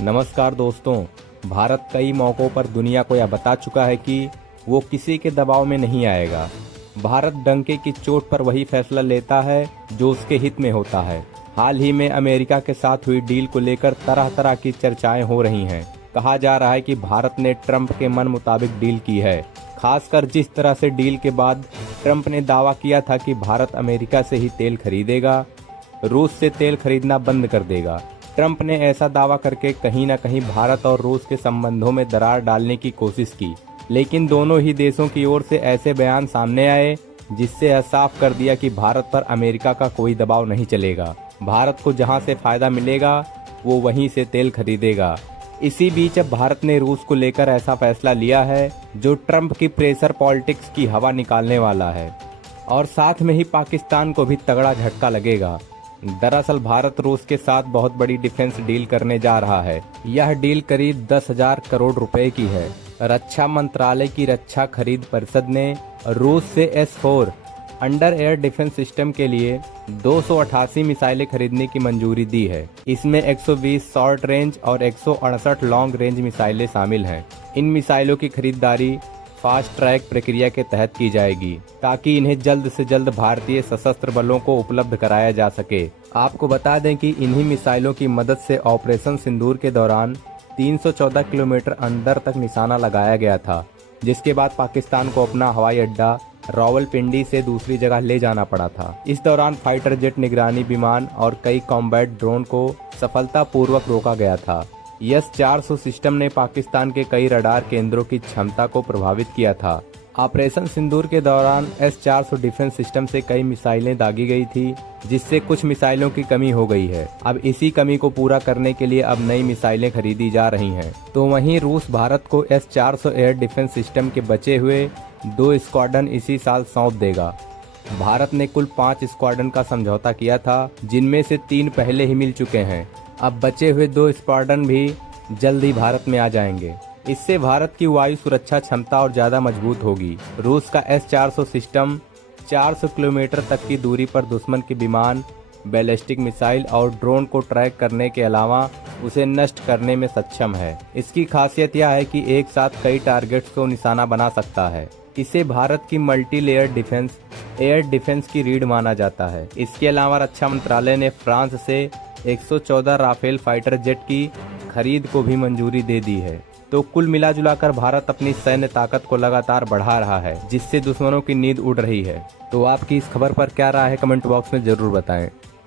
नमस्कार दोस्तों। भारत कई मौक़ों पर दुनिया को यह बता चुका है कि वो किसी के दबाव में नहीं आएगा। भारत डंके की चोट पर वही फैसला लेता है जो उसके हित में होता है। हाल ही में अमेरिका के साथ हुई डील को लेकर तरह तरह की चर्चाएं हो रही हैं। कहा जा रहा है कि भारत ने ट्रंप के मन मुताबिक डील की है। खासकर जिस तरह से डील के बाद ट्रंप ने दावा किया था कि भारत अमेरिका से ही तेल खरीदेगा, रूस से तेल खरीदना बंद कर देगा। ट्रंप ने ऐसा दावा करके कहीं न कहीं भारत और रूस के संबंधों में दरार डालने की कोशिश की, लेकिन दोनों ही देशों की ओर से ऐसे बयान सामने आए जिससे यह साफ कर दिया कि भारत पर अमेरिका का कोई दबाव नहीं चलेगा। भारत को जहां से फायदा मिलेगा वो वहीं से तेल खरीदेगा। इसी बीच अब भारत ने रूस को लेकर ऐसा फैसला लिया है जो ट्रंप की प्रेशर पॉलिटिक्स की हवा निकालने वाला है और साथ में ही पाकिस्तान को भी तगड़ा झटका लगेगा। दरअसल भारत रूस के साथ बहुत बड़ी डिफेंस डील करने जा रहा है। यह डील करीब 10,000 करोड़ रुपए की है। रक्षा मंत्रालय की रक्षा खरीद परिषद ने रूस से S-4 under air defence system के लिए 288 मिसाइलें खरीदने की मंजूरी दी है। इसमें 120 शॉर्ट रेंज और 168 लॉन्ग रेंज मिसाइलें शामिल हैं। इन मिसाइलों की खरीदारी फास्ट ट्रैक प्रक्रिया के तहत की जाएगी ताकि इन्हें जल्द से जल्द भारतीय सशस्त्र बलों को उपलब्ध कराया जा सके। आपको बता दें कि इन्हीं मिसाइलों की मदद से ऑपरेशन सिंदूर के दौरान 314 किलोमीटर अंदर तक निशाना लगाया गया था, जिसके बाद पाकिस्तान को अपना हवाई अड्डा रावलपिंडी से दूसरी जगह ले जाना पड़ा था। इस दौरान फाइटर जेट, निगरानी विमान और कई कॉम्बैट ड्रोन को सफलतापूर्वक रोका गया था। S-400 सिस्टम ने पाकिस्तान के कई रडार केंद्रों की क्षमता को प्रभावित किया था। ऑपरेशन सिंदूर के दौरान S-400 डिफेंस सिस्टम से कई मिसाइलें दागी गई थी, जिससे कुछ मिसाइलों की कमी हो गई है। अब इसी कमी को पूरा करने के लिए अब नई मिसाइलें खरीदी जा रही हैं। तो वहीं रूस भारत को S-400 एयर डिफेंस सिस्टम के बचे हुए 2 स्क्वाड्रन इसी साल सौंप देगा। भारत ने कुल 5 स्क्वाड्रन का समझौता किया था, जिनमें से 3 पहले ही मिल चुके हैं। अब बचे हुए 2 स्क्वाड्रन भी जल्द ही भारत में आ जाएंगे। इससे भारत की वायु सुरक्षा क्षमता और ज़्यादा मजबूत होगी। रूस का S-400 सिस्टम 400 किलोमीटर तक की दूरी पर दुश्मन के विमान, बैलिस्टिक मिसाइल और ड्रोन को ट्रैक करने के अलावा उसे नष्ट करने में सक्षम है। इसकी खासियत यह है कि एक साथ कई टारगेट्स को निशाना बना सकता है। इसे भारत की multi layer defence air defence की रीढ़ माना जाता है। इसके अलावा रक्षा मंत्रालय ने फ्रांस से 114 राफेल फाइटर जेट की खरीद को भी मंजूरी दे दी है। तो कुल मिलाजुलाकर भारत अपनी सैन्य ताकत को लगातार बढ़ा रहा है, जिससे दुश्मनों की नींद उड़ रही है। तो आपकी इस खबर पर क्या राय है, कमेंट बॉक्स में जरूर बताएं।